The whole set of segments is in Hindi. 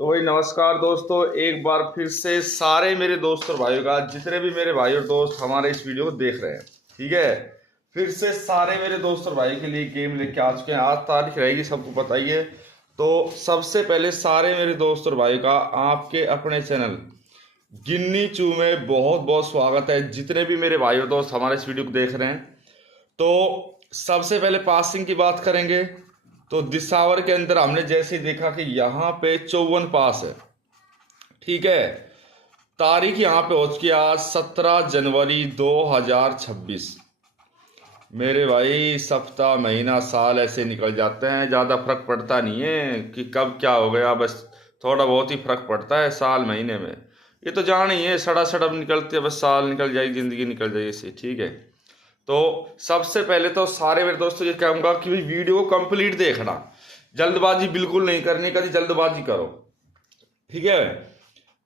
तो वही नमस्कार दोस्तों, एक बार फिर से सारे मेरे दोस्त और भाइयों का, जितने भी मेरे भाई और दोस्त हमारे इस वीडियो को देख रहे हैं, ठीक है। फिर से सारे मेरे दोस्त और भाई के लिए गेम लेके आ चुके हैं। आज तारीख रहेगी, सबको पता ही है। तो सबसे पहले सारे मेरे दोस्त और भाई का आपके अपने चैनल गिन्नी चू में बहुत बहुत स्वागत है। जितने भी मेरे भाई और दोस्त हमारे इस वीडियो को देख रहे हैं, तो सबसे पहले पासिंग की बात करेंगे। तो दिसावर के अंदर हमने जैसे ही देखा कि यहाँ पे 54 पास है, ठीक है। तारीख यहाँ पे हो चुकी है आज 17 जनवरी 2026। मेरे भाई सप्ताह महीना साल ऐसे निकल जाते हैं, ज़्यादा फर्क पड़ता नहीं है कि कब क्या हो गया, बस थोड़ा बहुत ही फर्क पड़ता है साल महीने में। ये तो जान ही है, सड़ा सड़ा निकलते हैं, बस साल निकल जाएगी, ज़िंदगी निकल जाएगी इसी, ठीक है। तो सबसे पहले तो सारे मेरे दोस्तों ये कहूँगा कि भाई वीडियो को कंप्लीट देखना, जल्दबाजी बिल्कुल नहीं करनी, कभी जल्दबाजी करो, ठीक है।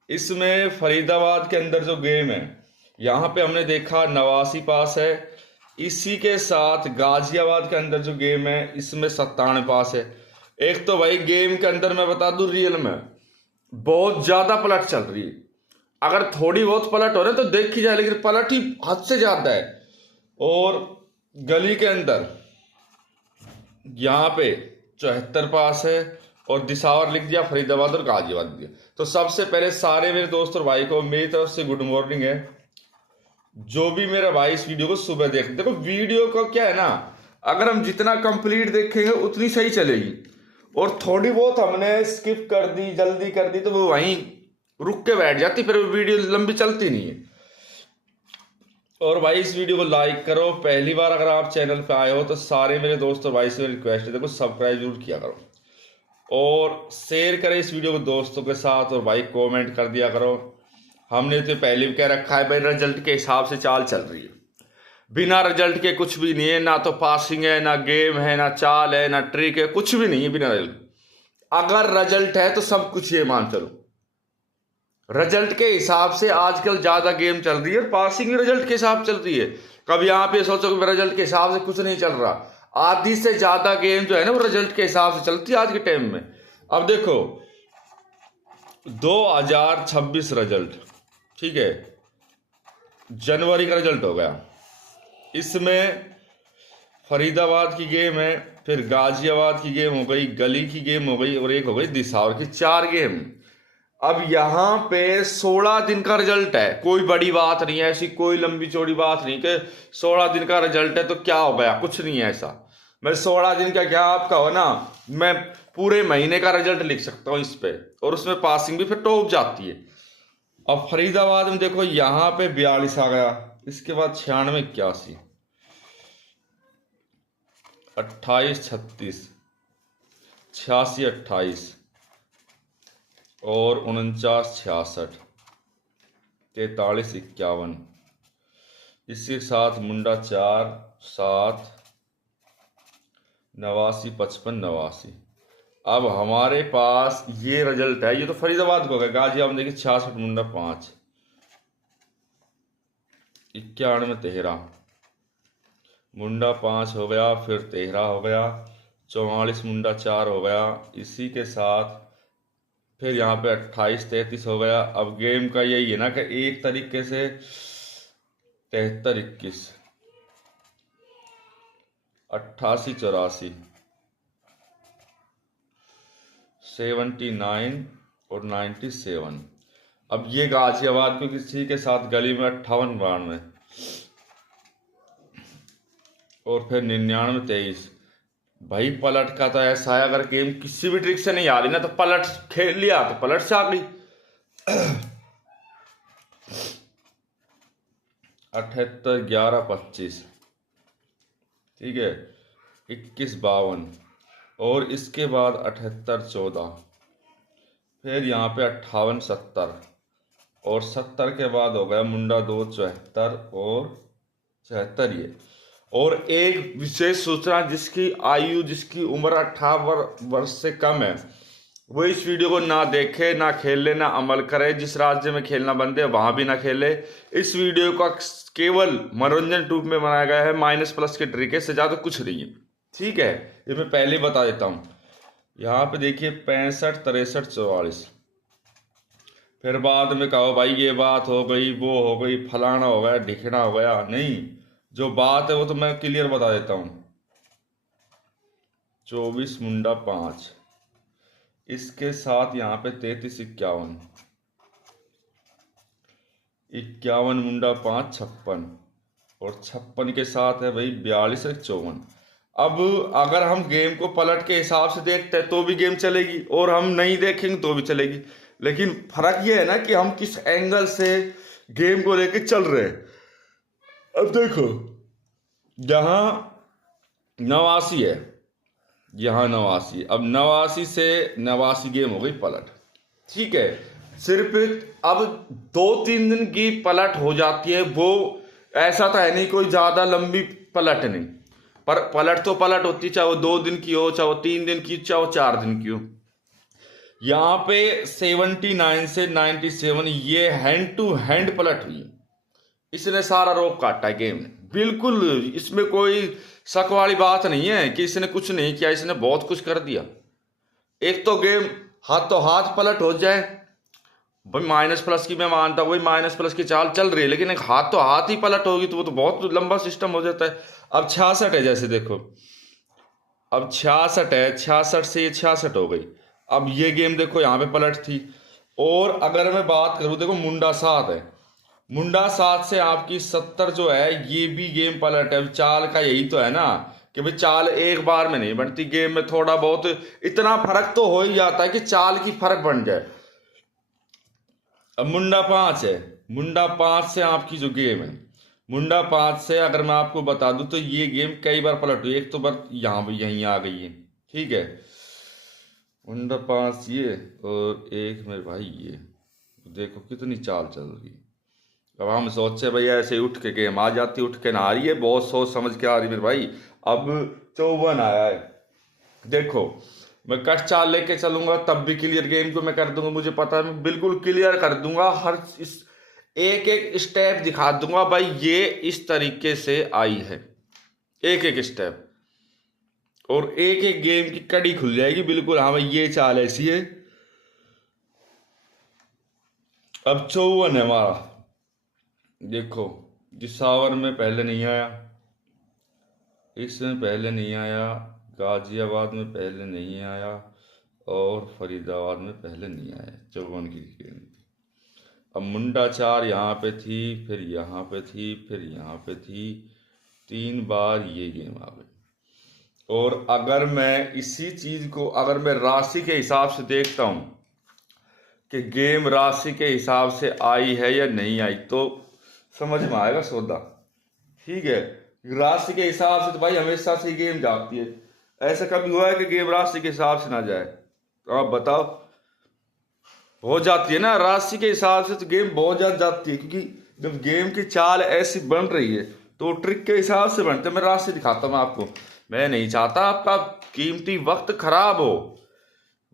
इसमें फरीदाबाद के अंदर जो गेम है, यहाँ पे हमने देखा 89 पास है। इसी के साथ गाजियाबाद के अंदर जो गेम है, इसमें 97 पास है। एक तो भाई गेम के अंदर मैं बता दूं, रियल में बहुत ज़्यादा पलट चल रही है। अगर थोड़ी बहुत पलट हो रही है तो देखी जाए, लेकिन पलट ही हद से ज़्यादा है। और गली के अंदर यहाँ पे 74 पास है, और दिसावर लिख दिया, फरीदाबाद और गाजियाबाद लिख दिया। तो सबसे पहले सारे मेरे दोस्त और भाई को मेरी तरफ से गुड मॉर्निंग है। जो भी मेरा भाई इस वीडियो को सुबह देखो वीडियो को क्या है ना, अगर हम जितना कंप्लीट देखेंगे उतनी सही चलेगी। और थोड़ी बहुत हमने स्किप कर दी, जल्दी कर दी, तो वो वहीं रुक के बैठ जाती, फिर वीडियो लंबी चलती नहीं है। और भाई इस वीडियो को लाइक करो। पहली बार अगर आप चैनल पे आए हो तो सारे मेरे दोस्त और भाई से रिक्वेस्ट है, देखो सब्सक्राइब जरूर किया करो और शेयर करें इस वीडियो को दोस्तों के साथ। और भाई कमेंट कर दिया करो। हमने तो पहले भी कह रखा है भाई, रिजल्ट के हिसाब से चाल चल रही है, बिना रिजल्ट के कुछ भी नहीं है। ना तो पासिंग है, ना गेम है, ना चाल है, ना ट्रिक है, कुछ भी नहीं है बिना रिजल्ट। अगर रिजल्ट है तो सब कुछ ये मान चलो। रिजल्ट के हिसाब से आजकल ज्यादा गेम चल रही है, पासिंग भी रिजल्ट के हिसाब चल रही है। कब यहाँ पे सोचो कि रिजल्ट के हिसाब से कुछ नहीं चल रहा। आधी से ज्यादा गेम जो है ना, वो रिजल्ट के हिसाब से चलती है आज के टाइम में। अब देखो 2026 रिजल्ट, ठीक है, जनवरी का रिजल्ट हो गया। इसमें फरीदाबाद की गेम है, फिर गाजियाबाद की गेम हो गई, गली की गेम हो गई, और एक हो गई दिसावर की। 4 गेम। अब यहाँ पे 16 दिन का रिजल्ट है। कोई बड़ी बात नहीं है ऐसी, कोई लंबी चौड़ी बात नहीं कि 16 दिन का रिजल्ट है तो क्या हो गया, कुछ नहीं है ऐसा। मैं 16 दिन का क्या आपका हो ना, मैं पूरे महीने का रिजल्ट लिख सकता हूँ इस पे, और उसमें पासिंग भी फिर टॉप जाती है। अब फरीदाबाद में देखो यहाँ पे 42 आ गया, इसके बाद 96 81, 28 36, 86 28, और 49 66, 43 51। इसके साथ मुंडा 4 7, 89 55 89। अब हमारे पास ये रिजल्ट है, ये तो फरीदाबाद को हो गया। गाजियाबाद देखिए 66 मुंडा 5, 91 13, मुंडा 5 हो गया, फिर 13 हो गया, 44 मुंडा 4 हो गया। इसी के साथ फिर यहाँ पे 28 33 हो गया। अब गेम का यही है ना कि एक तरीके से 73 21, 88 84, 79 और 97। अब ये गाजियाबाद को किसी के साथ गली में 58 92, और फिर 99 23। भाई पलट का तो ऐसा है, अगर गेम किसी भी ट्रिक से नहीं आ रही ना, तो पलट खेल लिया तो पलट से आ गई। 78 11 25, ठीक है, 21 52, और इसके बाद 78 14, फिर यहाँ पे 58 70, और 70 के बाद हो गया मुंडा 2 74 और 74 ये। और एक विशेष सूचना, जिसकी आयु, जिसकी उम्र 18 वर्ष से कम है, वो इस वीडियो को ना देखे, ना खेले, ना अमल करे। जिस राज्य में खेलना बंद है वहां भी ना खेले। इस वीडियो का केवल मनोरंजन रूप में बनाया गया है, -+ के तरीके से, ज़्यादा कुछ नहीं है, ठीक है। ये मैं पहले ही बता देता हूँ। यहाँ पे देखिए 65 63 44, फिर बाद में कहो भाई ये बात हो गई, वो हो गई, फलाना हो गया, ढिकना हो गया। नहीं, जो बात है वो तो मैं क्लियर बता देता हूँ। 24 मुंडा 5, इसके साथ यहाँ पे 33 51, 51 मुंडा 5 56, और 56 के साथ है भाई 42 और 54। अब अगर हम गेम को पलट के हिसाब से देखते हैं तो भी गेम चलेगी, और हम नहीं देखेंगे तो भी चलेगी। लेकिन फर्क ये है ना कि हम किस एंगल से गेम को लेके चल रहे हैं। अब देखो, यहाँ 89 है, यहाँ 89, अब 89 से 89 गेम हो गई पलट। ठीक है, सिर्फ अब 2-3 दिन की पलट हो जाती है, वो ऐसा तो है नहीं कोई ज्यादा लंबी पलट नहीं, पर पलट तो पलट होती, चाहे वो 2 दिन की हो, चाहे वो 3 दिन की, चाहे वो 4 दिन की हो। यहाँ पे 79 से 97 ये हैंड टू हैंड पलट हुई। इसने सारा रोक काटा है गेम ने, बिल्कुल इसमें कोई शक वाली बात नहीं है कि इसने कुछ नहीं किया, इसने बहुत कुछ कर दिया। एक तो गेम हाथों हाथ पलट हो जाए भाई, माइनस प्लस की मैं मानता हूँ, वही माइनस प्लस की चाल चल रही है, लेकिन एक हाथों हाथ ही पलट होगी तो वो तो बहुत लंबा सिस्टम हो जाता है। अब 66 है, जैसे देखो अब 66 है, 66 से ये 66 हो गई। अब ये गेम देखो यहाँ पे पलट थी। और अगर मैं बात करूँ, देखो मुंडा 7 है, मुंडा 7 से आपकी 70 जो है, ये भी गेम पलट है। चाल का यही तो है ना कि भाई चाल एक बार में नहीं बनती, गेम में थोड़ा बहुत इतना फर्क तो हो ही जाता है कि चाल की फर्क बन जाए। अब मुंडा 5 है, मुंडा 5 से आपकी जो गेम है, मुंडा 5 से अगर मैं आपको बता दूं तो ये गेम कई बार पलट हुई। एक तो बार यहाँ भी यहीं आ गई है, ठीक है, मुंडा 5 ये, और एक मेरे भाई ये, देखो कितनी चाल चल रही है। अब हम सोचे भाई ऐसे ही उठ के गेम आ जाती, उठ के ना आ रही है, बहुत सोच समझ के आ रही मेरे भाई। अब 54 आया है, देखो मैं कट चाल लेके चलूंगा तब भी क्लियर गेम को मैं कर दूंगा, मुझे पता है मैं बिल्कुल क्लियर कर दूंगा, हर इस एक एक स्टेप दिखा दूंगा भाई ये इस तरीके से आई है, एक एक स्टेप, और एक एक गेम की कड़ी खुल जाएगी बिल्कुल। हाँ भाई ये चाल ऐसी है। अब 54 है हमारा, देखो दिसावर में पहले नहीं आया, इसमें पहले नहीं आया, गाजियाबाद में पहले नहीं आया, और फरीदाबाद में पहले नहीं आया। 54 की गेम। अब मुंडा 4 यहाँ पे थी, फिर यहाँ पे थी, फिर यहाँ पे थी, 3 बार ये गेम आ गई। और अगर मैं इसी चीज को अगर मैं राशि के हिसाब से देखता हूँ कि गेम राशि के हिसाब से आई है या नहीं आई, तो समझ में आएगा सौदा। ठीक है, राशि के हिसाब से तो भाई हमेशा से गेम जाती है, ऐसा कभी हुआ है कि गेम राशि के हिसाब से ना जाए? तो आप बताओ। हो जाती है ना, राशि के हिसाब से तो गेम बहुत ज्यादा जाती है, क्योंकि जब गेम की चाल ऐसी बन रही है तो ट्रिक के हिसाब से बनते हैं। मैं राशि दिखाता हूँ आपको, मैं नहीं चाहता आपका कीमती वक्त खराब हो,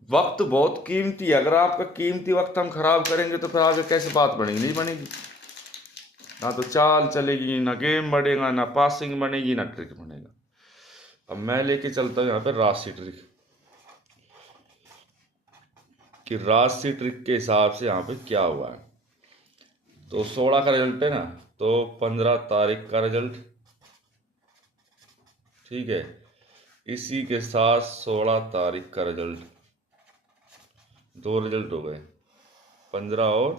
वक्त बहुत कीमती है, अगर आपका कीमती वक्त हम खराब करेंगे तो फिर आगे कैसे बात बनेगी? नहीं बनेगी, ना तो चाल चलेगी, ना गेम बढ़ेगा, ना पासिंग बनेगी, ना ट्रिक बनेगा। अब मैं लेके चलता हूँ यहाँ पे राशि ट्रिक, कि राशि ट्रिक के हिसाब से यहाँ पे क्या हुआ है। तो 16 का रिजल्ट है ना, तो 15 तारीख का रिजल्ट, ठीक है, इसी के साथ 16 तारीख का रिजल्ट, 2 रिजल्ट हो गए, 15 और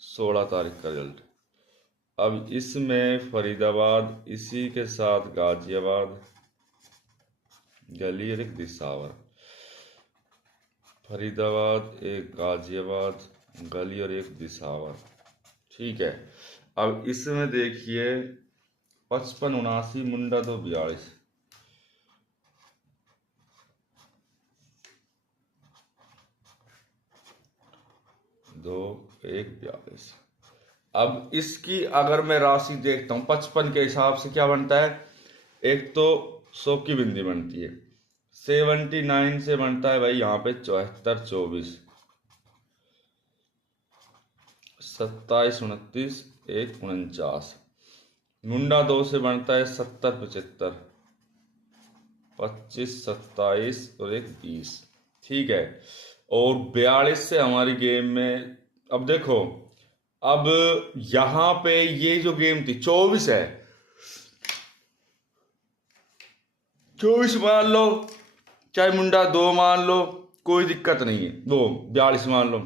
16 तारीख का रिजल्ट। अब इसमें फरीदाबाद, इसी के साथ गाजियाबाद, गली और एक दिसावर, फरीदाबाद एक गाजियाबाद, गली और एक दिसावर, ठीक है। अब इसमें देखिए 55 79 मुंडा 2 42, 2 1 42। अब इसकी अगर मैं राशि देखता हूँ 55 के हिसाब से क्या बनता है, एक तो 100 की बिंदी बनती है, 79 से बनता है भाई यहाँ पे 74 24, 27 29 1 49, मुंडा 2 से बनता है 70 75, 25 27 और एक 20, ठीक है। और 42 से हमारी गेम में अब देखो, अब यहाँ पे ये जो गेम थी 24 है, 24 मान लो, चाहे मुंडा 2 मान लो, कोई दिक्कत नहीं है, 2 42 मान लो।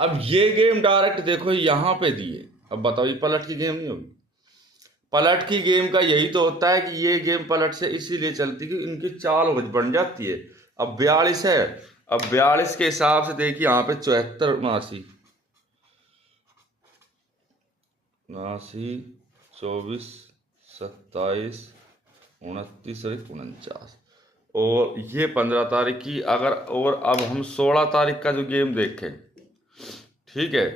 अब ये गेम डायरेक्ट देखो यहाँ पे दिए। अब बताओ, ये पलट की गेम नहीं होगी? पलट की गेम का यही तो होता है कि ये गेम पलट से इसीलिए चलती कि इनकी चाल बन जाती है। अब 42 है, अब 42 के हिसाब से देखिए यहाँ पे 74 79 79 24 27 29 और 49, और ये 15 तारीख की। अगर और अब हम 16 तारीख का जो गेम देखें, ठीक है,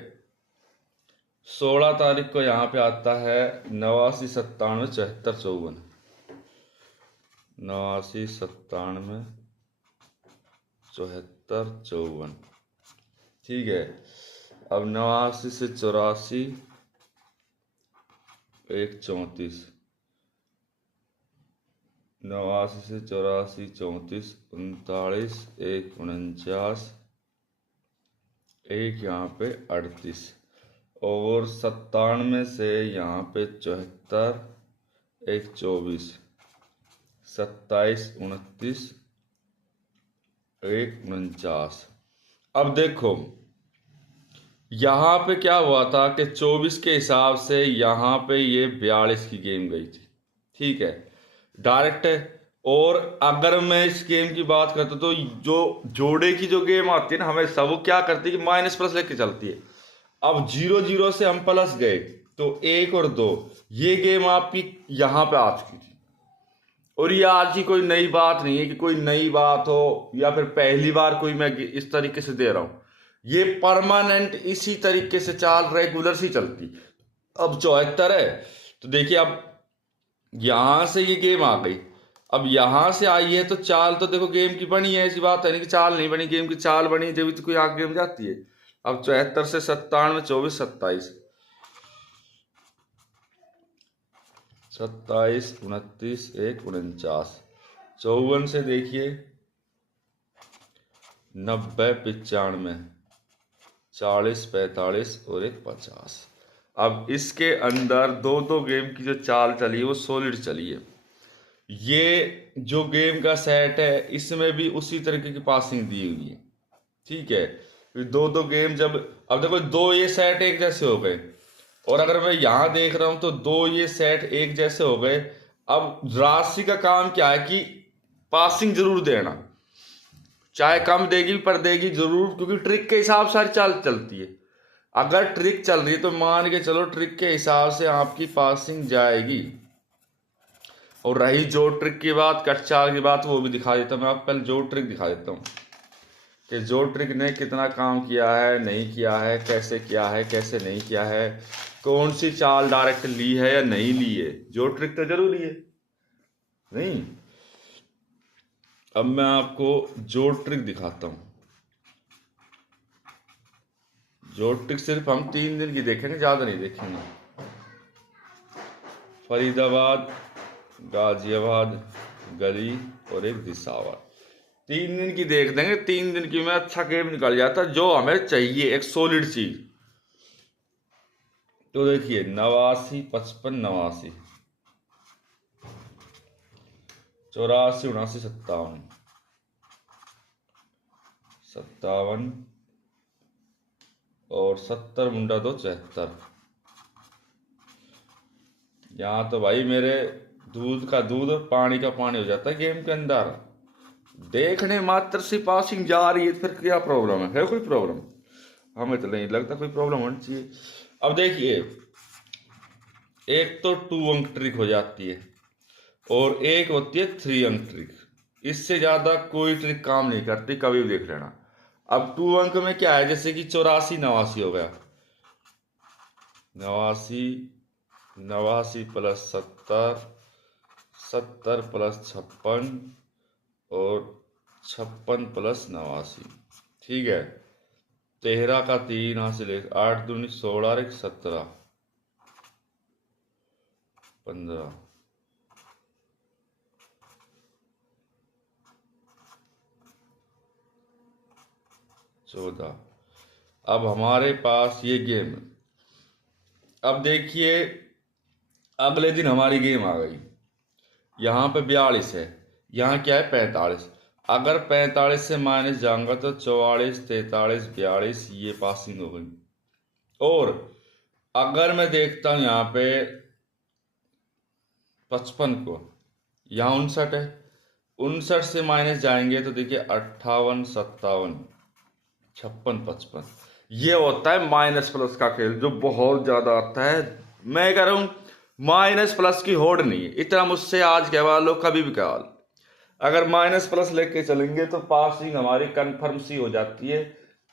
16 तारीख को यहाँ पे आता है 89 97 74 54, 89 97 74 54, ठीक है। अब 89 से 84 1 34, 89 से 84 34 39 1 49, एक यहाँ पे 38, और 97 से यहाँ पे 74 1 24 27 29 1 49। अब देखो यहाँ पे क्या हुआ था कि 24 के हिसाब से यहाँ पे ये 42 की गेम गई थी, ठीक है, डायरेक्ट है। और अगर मैं इस गेम की बात करता तो जो जोड़े की जो गेम आती है ना, हमें सब वो क्या करती है कि माइनस प्लस लेके चलती है। अब 0 0 से हम प्लस गए तो 1 और 2, ये गेम आपकी यहाँ पे आ चुकी थी। और ये आज की कोई नई बात नहीं है कि कोई नई बात हो या फिर पहली बार कोई मैं इस तरीके से दे रहा हूँ। ये परमानेंट इसी तरीके से चाल रेगुलर सी चलती। अब 74 है तो देखिए, अब यहां से ये गेम आ गई, अब यहां से आई है तो चाल तो देखो गेम की बनी है, ऐसी बात है नहीं कि चाल नहीं बनी, गेम की चाल बनी जब तो कोई आगे गेम जाती है। अब 74 से 97 24 27 27 29 1 49, 54 से देखिए 90 95 40 45 और 1 50। अब इसके अंदर दो गेम की जो चाल चली है वो सॉलिड चली है। ये जो गेम का सेट है इसमें भी उसी तरीके की पासिंग दी हुई है, ठीक है। दो गेम जब, अब देखो 2 ये सेट एक जैसे हो गए, और अगर मैं यहाँ देख रहा हूं तो 2 ये सेट एक जैसे हो गए। अब राशि का काम क्या है कि पासिंग जरूर देना, चाहे कम देगी पर देगी जरूर, क्योंकि ट्रिक के हिसाब से हर चाल चलती है। अगर ट्रिक चल रही है तो मान के चलो ट्रिक के हिसाब से आपकी पासिंग जाएगी। और रही जो ट्रिक की बात, कट चाल की बात, वो भी दिखा देता हूँ मैं आपको। पहले जो ट्रिक दिखा देता हूँ कि जो ट्रिक ने कितना काम किया है, नहीं किया है, कैसे किया है, कैसे नहीं किया है, कौन सी चाल डायरेक्ट ली है या नहीं ली है। जो ट्रिक तो जरूरी है नहीं। अब मैं आपको जो ट्रिक दिखाता हूँ। जो ट्रिक सिर्फ हम 3 दिन की देखेंगे, ज्यादा नहीं देखेंगे। फरीदाबाद, गाजियाबाद, गली और एक दिसावर, 3 दिन की देख देंगे। 3 दिन की में अच्छा गेम निकल जाता जो हमें चाहिए, एक सॉलिड चीज। तो देखिए 89 55 89 84 79 57 57 और 70 मुंडा 2 74। यहाँ तो भाई मेरे दूध का दूध और पानी का पानी हो जाता है गेम के अंदर। देखने मात्र से पासिंग जा रही है, फिर क्या प्रॉब्लम है कोई प्रॉब्लम? हमें तो नहीं लगता कोई प्रॉब्लम होनी चाहिए। अब देखिए, एक तो 2 अंक ट्रिक हो जाती है और एक होती है 3 अंक ट्रिक। इससे ज्यादा कोई ट्रिक काम नहीं करती, कभी भी देख लेना। अब 2 अंक में क्या है, जैसे कि 84 89 हो गया, 89 89 प्लस 70 70 प्लस 56 और 56 प्लस 89, ठीक है। 13 का 3 हासिल, 8 दूनी 16 एक 17 15 14। अब हमारे पास ये गेम है। अब देखिए अगले दिन हमारी गेम आ गई, यहाँ पे 42 है, यहाँ क्या है 45। अगर 45 से माइनस जाऊंगा तो 44, 43, 42, ये पासिंग हो गई। और अगर मैं देखता हूँ यहाँ पे 55 को, यहाँ 59 है, 59 से माइनस जाएंगे तो देखिए 58, 57, 56, 55। ये होता है माइनस प्लस का खेल जो बहुत ज्यादा आता है। मैं कह रहा हूँ माइनस प्लस की होड़ नहीं है, इतना मुझसे आज कहवा लो कभी भी कहवा लो। अगर माइनस प्लस लेके चलेंगे तो पासिंग हमारी कन्फर्म सी हो जाती है।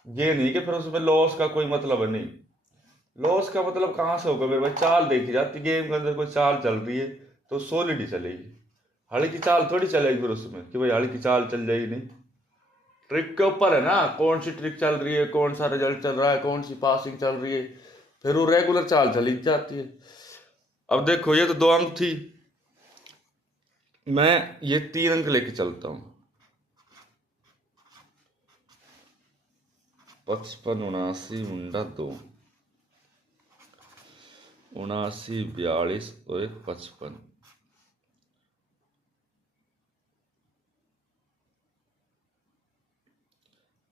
ये नहीं कि फिर उसमें लॉस का कोई मतलब नहीं। लॉस का मतलब कहाँ से होगा मेरे भाई, चाल देखी जाती गेम के अंदर, कोई चाल चल रही है तो सॉलिड ही चलेगी, हल्की चाल थोड़ी चलेगी फिर उसमें कि भाई हल्की चाल चल जाएगी, नहीं। ट्रिक के ऊपर है ना, कौन सी ट्रिक चल रही है, कौन सा रिजल्ट चल रहा है, कौन सी पासिंग चल रही है, फिर वो रेगुलर चाल चली जाती है। अब देखो ये तो 2 अंक थी, मैं ये 3 अंक लेके चलता हूँ। 55, 79, मुंडा 2, 79, 42 और 55।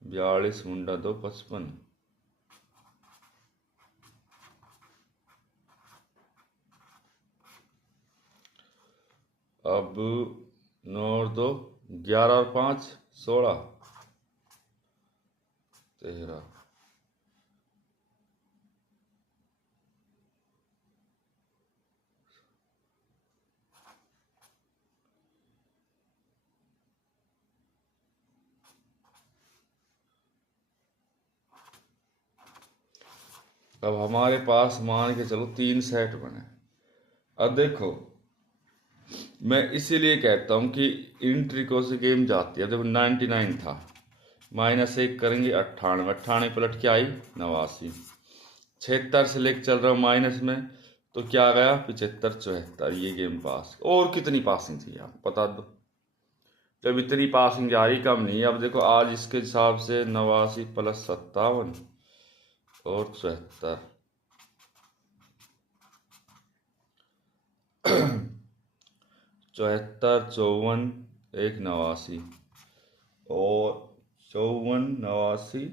बयालीस मुंडा 2, 55। अब 9 और 2 11 और 5 16, 13। अब हमारे पास मान के चलो 3 सेट बने। अब देखो मैं इसीलिए कहता हूँ कि इन ट्रिकों से गेम जाती है। देखो 99 था, -1 करेंगे 98, 98 पलट के आई 89, 76 से लेकर चल रहा हूँ माइनस में तो क्या आ गया 75, 74। ये गेम पास। और कितनी पासिंग थी आप बता दो, जब इतनी पासिंग जा रही कम नहीं है। अब देखो आज इसके हिसाब से 89 + 57 और 74, 74, 54, 1 89 और 54, 89,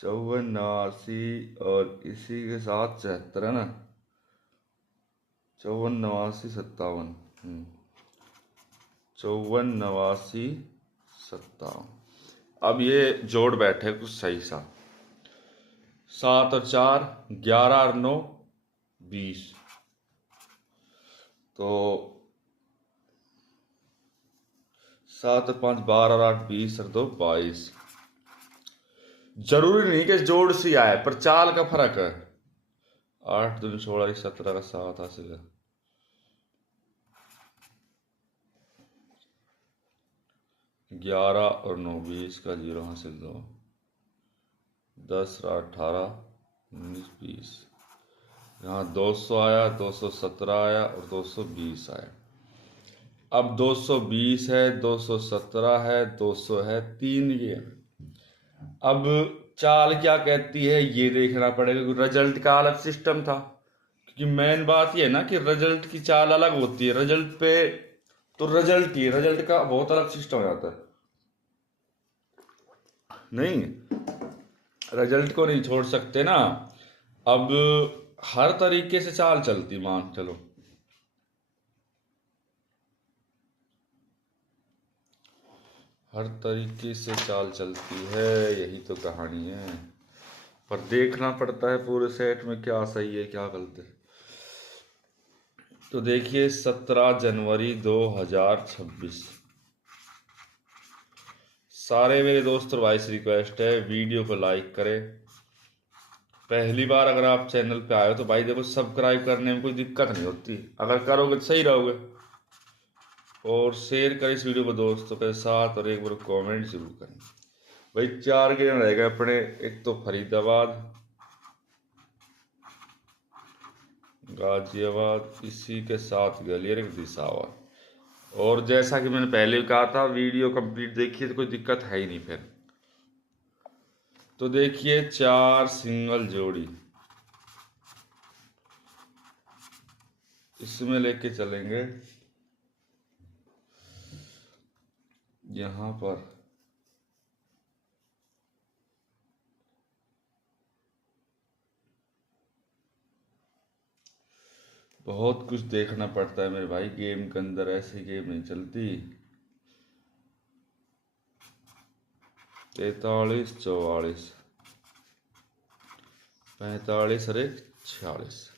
54, 89 और इसी के साथ 74 है ना, 54, 89, 57, 54, 89, 57। अब ये जोड़ बैठे कुछ सही सा, 7 और 4 11 और 9 20, तो 7 और 5 12 और 8 20 और 2 22। जरूरी नहीं कि जोड़ सी आए, पर चाल का फर्क है। 8 दूनी 16, 17 का 7 हासिल है। 11 और 9 20 का 0 हासिल 2, 10 और 18, 19, 20। यहाँ 200 आया, 217 आया और 220 आया। अब 220 है, 217 है, 200 है, 3 ये। अब चाल क्या कहती है ये देखना पड़ेगा, क्योंकि रिजल्ट का अलग सिस्टम था। क्योंकि मेन बात ये है ना कि रिजल्ट की चाल अलग होती है, रिजल्ट पे तो रिजल्ट का बहुत अलग सिस्टम हो जाता है। नहीं, रिजल्ट को नहीं छोड़ सकते ना। अब हर तरीके से चाल चलती, मान चलो हर तरीके से चाल चलती है, यही तो कहानी है। पर देखना पड़ता है पूरे सेट में क्या सही है क्या गलत है। तो देखिए 17 जनवरी 2026। सारे मेरे दोस्त और भाई से रिक्वेस्ट है वीडियो को लाइक करें। पहली बार अगर आप चैनल पे आए हो तो भाई देखो सब्सक्राइब करने में कोई दिक्कत नहीं होती, अगर करोगे तो सही रहोगे। और शेयर करें इस वीडियो को दोस्तों के साथ, और एक बार कमेंट जरूर करें। भाई 4 गेम रहेगा अपने, एक तो फरीदाबाद, गाजियाबाद, इसी के साथ ग्वालियर, एक दिसावर। और जैसा कि मैंने पहले कहा था वीडियो कंप्लीट देखिए तो कोई दिक्कत है ही नहीं फिर। तो देखिए 4 सिंगल जोड़ी इसमें लेके चलेंगे यहाँ पर। बहुत कुछ देखना पड़ता है मेरे भाई गेम के अंदर, ऐसी गेम नहीं चलती। 43, 44, 45 और 46।